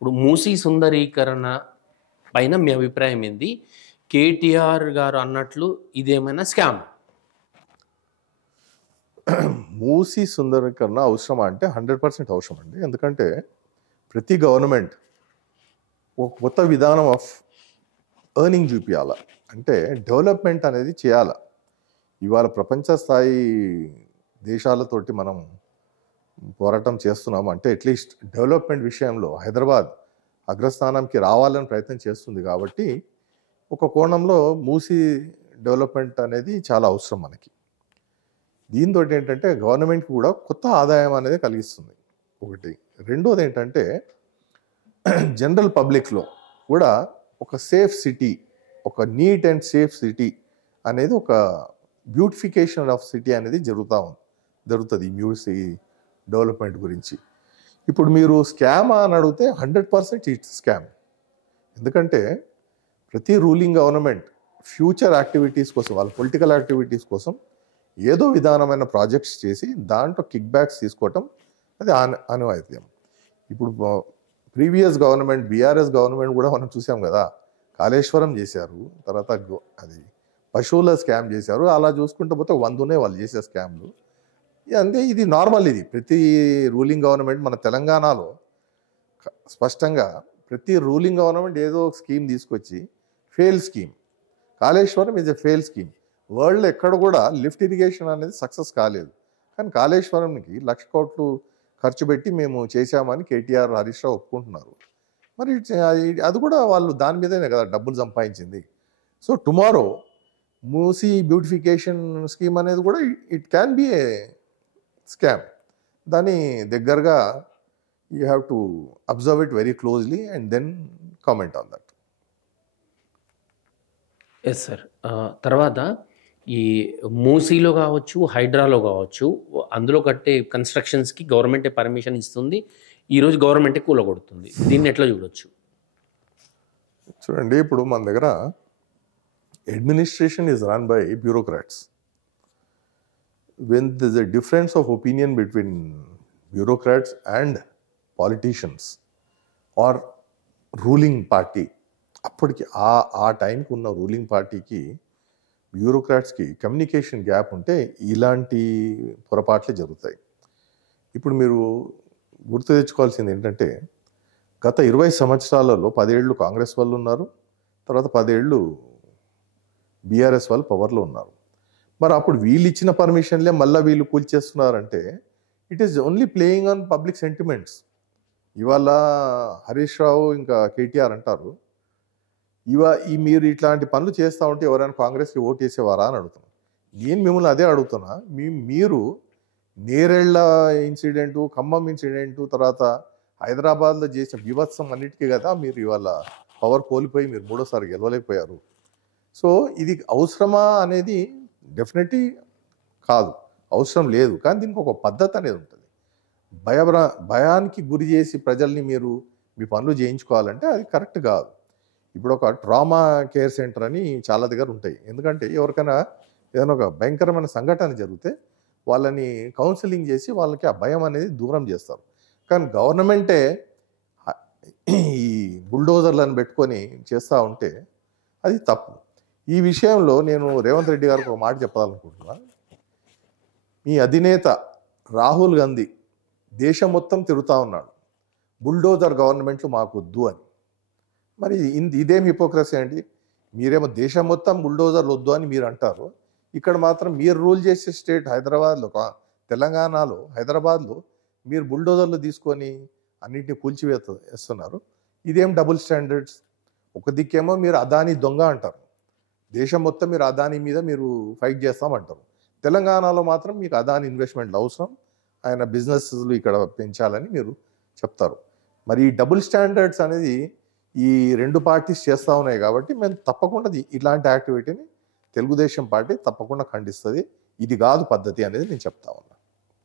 ఇప్పుడు మూసీ సుందరీకరణ పైన మీ అభిప్రాయం ఏంది? కేటీఆర్ గారు అన్నట్లు ఇదేమైనా స్కామ్? మూసీ సుందరీకరణ అవసరమా అంటే 100% అవసరం అండి. ఎందుకంటే ప్రతి గవర్నమెంట్ ఒక కొత్త విధానం ఆఫ్ ఎర్నింగ్ చూపించాల, అంటే డెవలప్మెంట్ అనేది చేయాల. ఇవాళ ప్రపంచ స్థాయి దేశాలతోటి మనం పోరాటం చేస్తున్నాం అంటే అట్లీస్ట్ డెవలప్మెంట్ విషయంలో హైదరాబాద్ అగ్రస్థానంకి రావాలని ప్రయత్నం చేస్తుంది. కాబట్టి ఒక కోణంలో మూసీ డెవలప్మెంట్ అనేది చాలా అవసరం మనకి. దీంతో ఏంటంటే గవర్నమెంట్కి కూడా కొత్త ఆదాయం అనేది కలిగిస్తుంది ఒకటి. రెండోది ఏంటంటే జనరల్ పబ్లిక్లో కూడా ఒక సేఫ్ సిటీ, ఒక నీట్ అండ్ సేఫ్ సిటీ అనేది, ఒక బ్యూటిఫికేషన్ ఆఫ్ సిటీ అనేది జరుగుతుంది ఈ మూసీ డెవలప్మెంట్ గురించి. ఇప్పుడు మీరు స్కామ్ అని అడిగితే 100% ఇట్స్ స్కామ్. ఎందుకంటే ప్రతి రూలింగ్ గవర్నమెంట్ ఫ్యూచర్ యాక్టివిటీస్ కోసం, వాళ్ళ పొలిటికల్ యాక్టివిటీస్ కోసం ఏదో విధానమైన ప్రాజెక్ట్స్ చేసి దాంట్లో కిక్ బ్యాక్స్ తీసుకోవటం అది అనివార్యం. ఇప్పుడు ప్రీవియస్ గవర్నమెంట్, బీఆర్ఎస్ గవర్నమెంట్ కూడా మనం చూసాం కదా, కాళేశ్వరం చేశారు, తర్వాత అది పశువుల స్కామ్ చేశారు. అలా చూసుకుంటూ పోతే 100 ఉన్నాయి వాళ్ళు చేసే స్కామ్లు. అంటే ఇది నార్మల్. ఇది ప్రతి రూలింగ్ గవర్నమెంట్, మన తెలంగాణలో స్పష్టంగా ప్రతి రూలింగ్ గవర్నమెంట్ ఏదో ఒక స్కీమ్ తీసుకొచ్చి, fail scheme, Kaleshwaram is a fail scheme. వరల్డ్లో ఎక్కడ కూడా లిఫ్ట్ ఇరిగేషన్ అనేది సక్సెస్ కాలేదు. కానీ కాళేశ్వరంకి 1,00,000 కోట్లు ఖర్చు పెట్టి మేము చేశామని కేటీఆర్, హరీష్ రావు ఒప్పుకుంటున్నారు. మరి అది కూడా వాళ్ళు దాని మీదనే కదా డబ్బులు సంపాదించింది. So tomorrow Musi beautification scheme అనేది కూడా it can be a scam. దాని దగ్గరగా you have to observe it very closely and then comment on that. Yes sir. తర్వాత ఈ మూసీలో కావచ్చు, హైడ్రాలో కావచ్చు, అందులో కట్టే కన్స్ట్రక్షన్స్కి గవర్నమెంటే పర్మిషన్ ఇస్తుంది. ఈరోజు గవర్నమెంటే కూలగొడుతుంది. దీన్ని ఎట్లా చూడొచ్చు? చూడండి, ఇప్పుడు మన దగ్గర administration is run by bureaucrats. when there's a difference of opinion between bureaucrats and politicians or ruling party, అప్పటికి ఆ టైంకి ఉన్న రూలింగ్ పార్టీకి బ్యూరోక్రాట్స్కి కమ్యూనికేషన్ గ్యాప్ ఉంటే ఇలాంటి పొరపాట్లే జరుగుతాయి. ఇప్పుడు మీరు గుర్తు తెచ్చుకోవాల్సింది ఏంటంటే గత 20 సంవత్సరాలలో 10 ఏళ్ళు కాంగ్రెస్ వాళ్ళు ఉన్నారు, తర్వాత 10 ఏళ్ళు బీఆర్ఎస్ వాళ్ళు పవర్లో ఉన్నారు. మరి అప్పుడు వీళ్ళు ఇచ్చిన పర్మిషన్లే మళ్ళీ వీళ్ళు కూల్చేస్తున్నారంటే it is only playing on public sentiments. ఇవాళ హరీష్ రావు ఇంకా కేటీఆర్ అంటారు, మీరు ఇట్లాంటి పనులు చేస్తూ ఉంటే ఎవరైనా కాంగ్రెస్కి ఓటు వేసేవారా అని అడుగుతున్నాను. నేను మిమ్మల్ని అదే అడుగుతున్నా. మీరు నేరెళ్ల ఇన్సిడెంటు, ఖమ్మం ఇన్సిడెంటు, తర్వాత హైదరాబాద్లో చేసిన బీభత్సం అన్నిటికీ కదా మీరు ఇవాళ పవర్ కోల్పోయి మీరు 3వ సారి గెలవలేకపోయారు. సో ఇది అవసరమా అనేది డెఫినెట్లీ కాదు, అవసరం లేదు. కానీ దీనికి ఒక పద్ధతి అనేది ఉంటుంది. భయానికి గురి చేసి ప్రజల్ని మీరు మీ పనులు చేయించుకోవాలంటే అది కరెక్ట్ కాదు. ఇప్పుడు ఒక ట్రామా కేర్ సెంటర్ అని చాలా దగ్గర ఉంటాయి. ఎందుకంటే ఎవరికైనా ఏదైనా ఒక భయంకరమైన సంఘటన జరిగితే వాళ్ళని కౌన్సిలింగ్ చేసి వాళ్ళకి ఆ భయం అనేది దూరం చేస్తారు. కానీ గవర్నమెంటే ఈ బుల్డోజర్లను పెట్టుకొని చేస్తూ ఉంటే అది తప్పు. ఈ విషయంలో నేను రేవంత్ రెడ్డి గారికి ఒక మాట చెప్పాలనుకుంటున్నా. మీ అధినేత రాహుల్ గాంధీ దేశం మొత్తం తిరుగుతూ ఉన్నాడు, బుల్డోజర్ గవర్నమెంట్లు మాకు వద్దు అని. మరి ఇదేం హిపోక్రసీ అండి? మీరేమో దేశం మొత్తం బుల్డోజర్లు వద్దు అని మీరు అంటారు, ఇక్కడ మాత్రం మీరు రూల్ చేసే స్టేట్ హైదరాబాద్లో, తెలంగాణలో హైదరాబాద్లో మీరు బుల్డోజర్లు తీసుకొని అన్నింటినీ కూల్చివేస్తున్నారు. ఇదేం డబుల్ స్టాండర్డ్స్? ఒక దిక్కేమో మీరు అదానీ దొంగ అంటారు, దేశం మొత్తం మీరు అదానీ మీద మీరు ఫైట్ చేస్తామంటారు. తెలంగాణలో మాత్రం మీకు అదానీ ఇన్వెస్ట్మెంట్లు అవసరం, ఆయన బిజినెస్లు ఇక్కడ పెంచాలని మీరు చెప్తారు. మరి ఈ డబుల్ స్టాండర్డ్స్ అనేది ఈ 2 పార్టీస్ చేస్తూ ఉన్నాయి. కాబట్టి మేము తప్పకుండా ఇలాంటి యాక్టివిటీని తెలుగుదేశం పార్టీ తప్పకుండా ఖండిస్తుంది. ఇది కాదు పద్ధతి అనేది నేను చెప్తా ఉన్నా.